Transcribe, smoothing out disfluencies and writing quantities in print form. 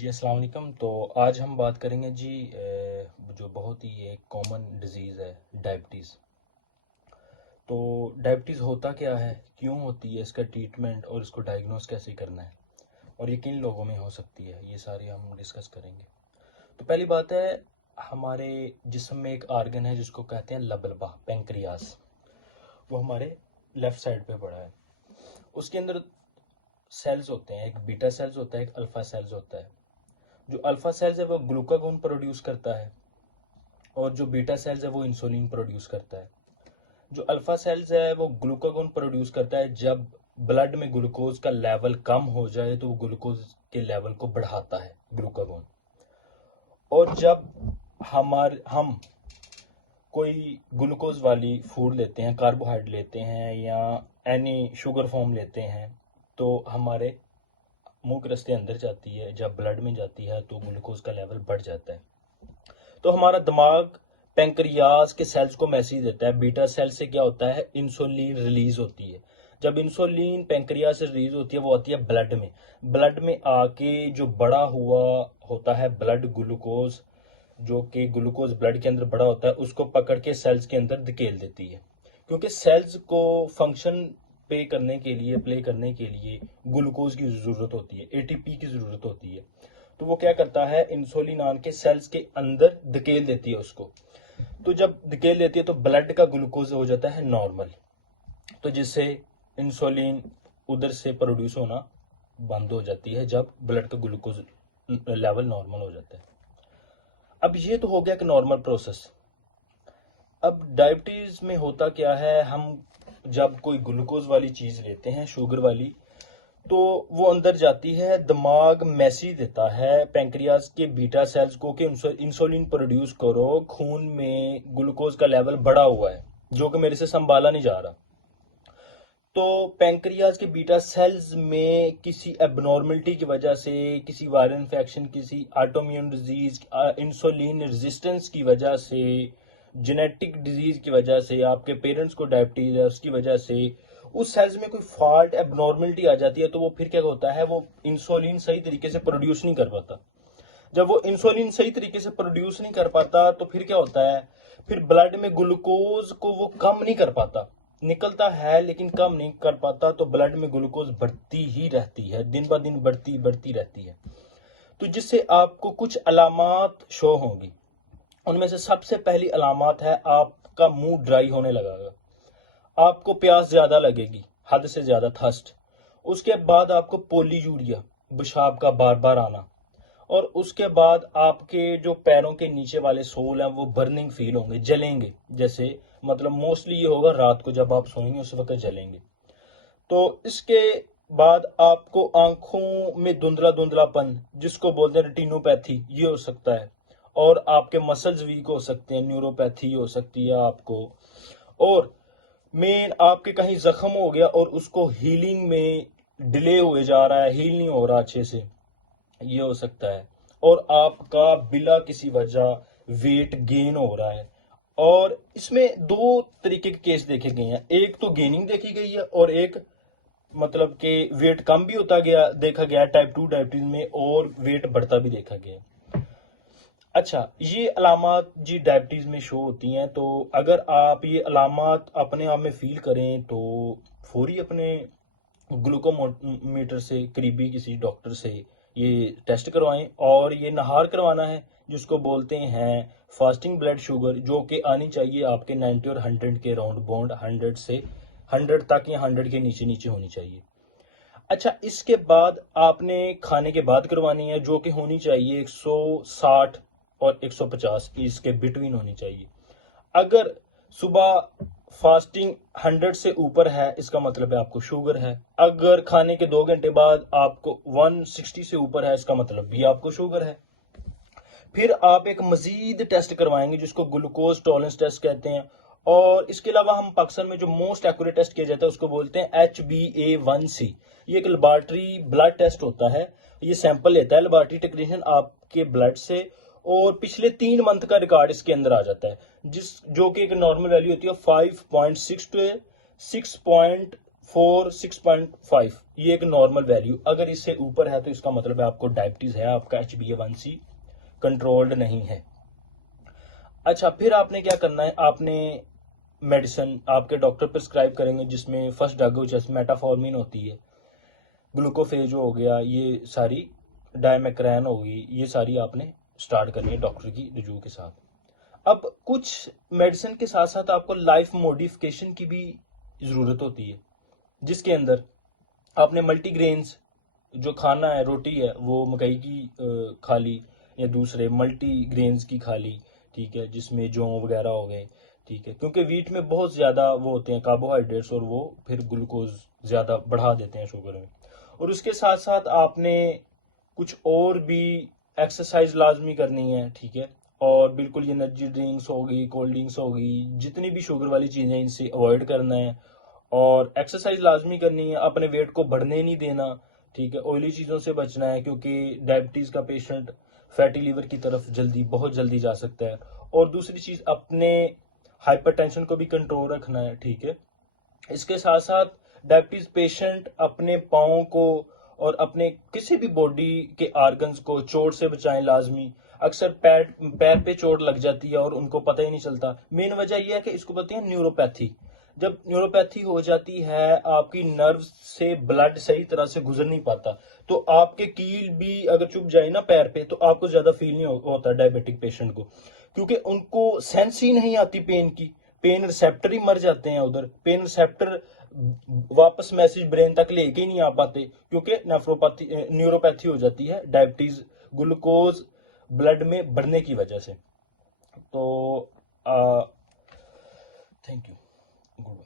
जी अस्सलाम वालेकुम। तो आज हम बात करेंगे जी जो बहुत ही एक कॉमन डिजीज़ है, डायबिटीज़। तो डायबिटीज़ होता क्या है, क्यों होती है, इसका ट्रीटमेंट और इसको डायग्नोस कैसे करना है और ये किन लोगों में हो सकती है, ये सारे हम डिस्कस करेंगे। तो पहली बात है, हमारे जिस्म में एक आर्गन है जिसको कहते हैं लबलबा, पेंक्रियास। वो हमारे लेफ़्ट साइड पे पड़ा है। उसके अंदर सेल्स होते हैं, एक बीटा सेल्स होता है, एक अल्फ़ा सेल्स होता है। जो अल्फ़ा सेल्स है वो ग्लूकागोन प्रोड्यूस करता है और जो बीटा सेल्स है वो इंसुलिन प्रोड्यूस करता है। जो अल्फा सेल्स है वो ग्लूकागोन प्रोड्यूस करता है। जब ब्लड में ग्लूकोज का लेवल कम हो जाए तो वो ग्लूकोज के लेवल को बढ़ाता है ग्लूकागोन। और जब हम कोई ग्लूकोज वाली फूड लेते हैं, कार्बोहाइड्रेट लेते हैं या एनी शुगर फॉर्म लेते हैं, तो हमारे मुंह के रास्ते अंदर जाती है, जब ब्लड में जाती है तो ग्लूकोज का लेवल बढ़ जाता है। तो हमारा दिमाग पेंक्रियाज के सेल्स को मैसेज देता है। बीटा सेल से क्या होता है, इंसुलिन रिलीज होती है। जब इंसुलिन पेंक्रियाज से रिलीज होती है वो आती है ब्लड में। ब्लड में आके जो बड़ा हुआ होता है ब्लड ग्लूकोज, जो कि ग्लूकोज ब्लड के अंदर बड़ा होता है, उसको पकड़ के सेल्स के अंदर धकेल देती है। क्योंकि सेल्स को फंक्शन प्ले करने के लिए ग्लूकोज की जरूरत होती है, एटीपी की जरूरत होती है। तो वो क्या करता है, इंसुलिन आन के सेल्स के अंदर धकेल देती है उसको। तो जब धकेल देती है तो ब्लड का ग्लूकोज हो जाता है नॉर्मल, तो जिससे इंसुलिन उधर से प्रोड्यूस होना बंद हो जाती है जब ब्लड का ग्लूकोज लेवल नॉर्मल हो जाता है। अब ये तो हो गया कि नॉर्मल प्रोसेस। अब डायबिटीज में होता क्या है, हम जब कोई ग्लूकोज वाली चीज लेते हैं, शुगर वाली, तो वो अंदर जाती है, दिमाग मैसेज देता है पेंक्रियाज के बीटा सेल्स को कि इंसुलिन प्रोड्यूस करो, खून में ग्लूकोज का लेवल बढ़ा हुआ है जो कि मेरे से संभाला नहीं जा रहा। तो पेंक्रियाज के बीटा सेल्स में किसी एबनॉर्मलिटी की वजह से, किसी वायरल इन्फेक्शन, किसी ऑटोइम्यून डिजीज, इंसुलिन रेजिस्टेंस की वजह से, जेनेटिक डिजीज की वजह से, आपके पेरेंट्स को डायबिटीज है उसकी वजह से उस सेल्स में कोई फॉल्ट एबनॉर्मलिटी आ जाती है, तो वो फिर क्या होता है, वो इंसुलिन सही तरीके से प्रोड्यूस नहीं कर पाता। जब वो इंसुलिन सही तरीके से प्रोड्यूस नहीं कर पाता तो फिर क्या होता है, फिर ब्लड में ग्लूकोज को वो कम नहीं कर पाता, निकलता है लेकिन कम नहीं कर पाता, तो ब्लड में ग्लूकोज बढ़ती ही रहती है, दिन ब दिन बढ़ती बढ़ती रहती है। तो जिससे आपको कुछ अलामात शो होंगी। उनमें से सबसे पहली अलामत है, आपका मुंह ड्राई होने लगेगा, आपको प्यास ज्यादा लगेगी, हद से ज्यादा थर्स्ट। उसके बाद आपको पोलीयूरिया, पेशाब का बार बार आना। और उसके बाद आपके जो पैरों के नीचे वाले सोल हैं वो बर्निंग फील होंगे, जलेंगे। जैसे मतलब मोस्टली ये होगा रात को जब आप सोएंगे उस वक्त जलेंगे। तो इसके बाद आपको आंखों में धुंधला धुंधलापन, जिसको बोलते हैं रेटिनोपैथी, ये हो सकता है। और आपके मसल्स वीक हो सकते हैं, न्यूरोपैथी हो सकती है आपको। और मेन आपके कहीं जख्म हो गया और उसको हीलिंग में डिले हुए जा रहा है, हील नहीं हो रहा अच्छे से, ये हो सकता है। और आपका बिला किसी वजह वेट गेन हो रहा है। और इसमें दो तरीके के केस देखे गए हैं, एक तो गेनिंग देखी गई है और एक मतलब कि वेट कम भी होता गया देखा गया टाइप 2 डायबिटीज में, और वेट बढ़ता भी देखा गया। अच्छा, ये अलामत जी डायबिटीज में शो होती हैं। तो अगर आप ये अलामत अपने आप में फील करें तो फौरी अपने ग्लूकोमीटर से करीबी किसी डॉक्टर से ये टेस्ट करवाएं। और ये नहार करवाना है, जिसको बोलते हैं फास्टिंग ब्लड शुगर, जो कि आनी चाहिए आपके 90 और 100 के राउंड बाउंड, 100 से 100 तक या 100 के नीचे नीचे होनी चाहिए। अच्छा, इसके बाद आपने खाने के बाद करवानी है, जो कि होनी चाहिए 160 और 150 इसके बिटवीन होनी चाहिए। अगर सुबह फास्टिंग 100 से ऊपर है, इसका मतलब है आपको शुगर है। अगर खाने के 2 घंटे बाद आपको 160 से ऊपर है, इसका मतलब भी आपको शुगर है। फिर आप एक मजीद टेस्ट करवाएंगे जिसको ग्लूकोज टॉलरेंस टेस्ट कहते हैं। और इसके अलावा हम पाकिस्तान में जो मोस्ट एक्यूरेट टेस्ट किया जाता है उसको बोलते हैं HbA1c। ये एक लेबोरेटरी ब्लड टेस्ट होता है। ये सैंपल लेता है लेबोरेटरी टेक्नीशियन आपके ब्लड से, और पिछले 3 मंथ का रिकॉर्ड इसके अंदर आ जाता है, जो कि एक नॉर्मल वैल्यू होती है 5.6 to 4 6.5 ये एक नॉर्मल वैल्यू, अगर इससे ऊपर है तो इसका मतलब है आपको डायबिटीज है, आपका HbA1c कंट्रोल्ड नहीं है। अच्छा, फिर आपने क्या करना है, आपने मेडिसिन आपके डॉक्टर प्रिस्क्राइब करेंगे जिसमें फर्स्ट ड्रग जैसे मेटाफॉर्मिन होती है, ग्लूकोफेज हो गया, ये सारी डायमेक्रेन होगी, ये सारी आपने स्टार्ट करनी है डॉक्टर की रिव्यू के साथ। अब कुछ मेडिसिन के साथ साथ आपको लाइफ मॉडिफिकेशन की भी ज़रूरत होती है, जिसके अंदर आपने मल्टीग्रेन्स जो खाना है, रोटी है वो मकई की खा ली या दूसरे मल्टीग्रेन्स की खा ली, ठीक है, जिसमें जौ वगैरह हो गए, ठीक है, क्योंकि वीट में बहुत ज़्यादा वो होते हैं कार्बोहाइड्रेट्स और वो फिर ग्लूकोज ज़्यादा बढ़ा देते हैं शुगर में। और उसके साथ साथ आपने कुछ और भी एक्सरसाइज लाजमी करनी है, ठीक है, और बिल्कुल ये एनर्जी ड्रिंक्स होगी, कोल्ड ड्रिंक्स होगी, जितनी भी शुगर वाली चीज़ें इनसे अवॉइड करना है, और एक्सरसाइज लाजमी करनी है, अपने वेट को बढ़ने नहीं देना, ठीक है, ऑयली चीज़ों से बचना है क्योंकि डायबिटीज़ का पेशेंट फैटी लीवर की तरफ जल्दी बहुत जल्दी जा सकता है। और दूसरी चीज़, अपने हाइपरटेंशन को भी कंट्रोल रखना है, ठीक है। इसके साथ साथ डायबिटीज पेशेंट अपने पाँव को और अपने किसी भी बॉडी के आर्गन्स को चोट से बचाएं लाजमी। अक्सर पैर पैर पे चोट लग जाती है और उनको पता ही नहीं चलता। मेन वजह यह है कि इसको बोलते हैं न्यूरोपैथी। जब न्यूरोपैथी हो जाती है, आपकी नर्व से ब्लड सही तरह से गुजर नहीं पाता, तो आपके कील भी अगर चुभ जाए ना पैर पे, तो आपको ज्यादा फील नहीं होता डायबिटिक पेशेंट को, क्योंकि उनको सेंस ही नहीं आती पेन की। पेन रिसेप्टर ही मर जाते हैं उधर, पेन रिसेप्टर वापस मैसेज ब्रेन तक लेके ही नहीं आ पाते, क्योंकि नेफ्रोपैथी न्यूरोपैथी हो जाती है डायबिटीज ग्लूकोज ब्लड में बढ़ने की वजह से। तो थैंक यू, गुड।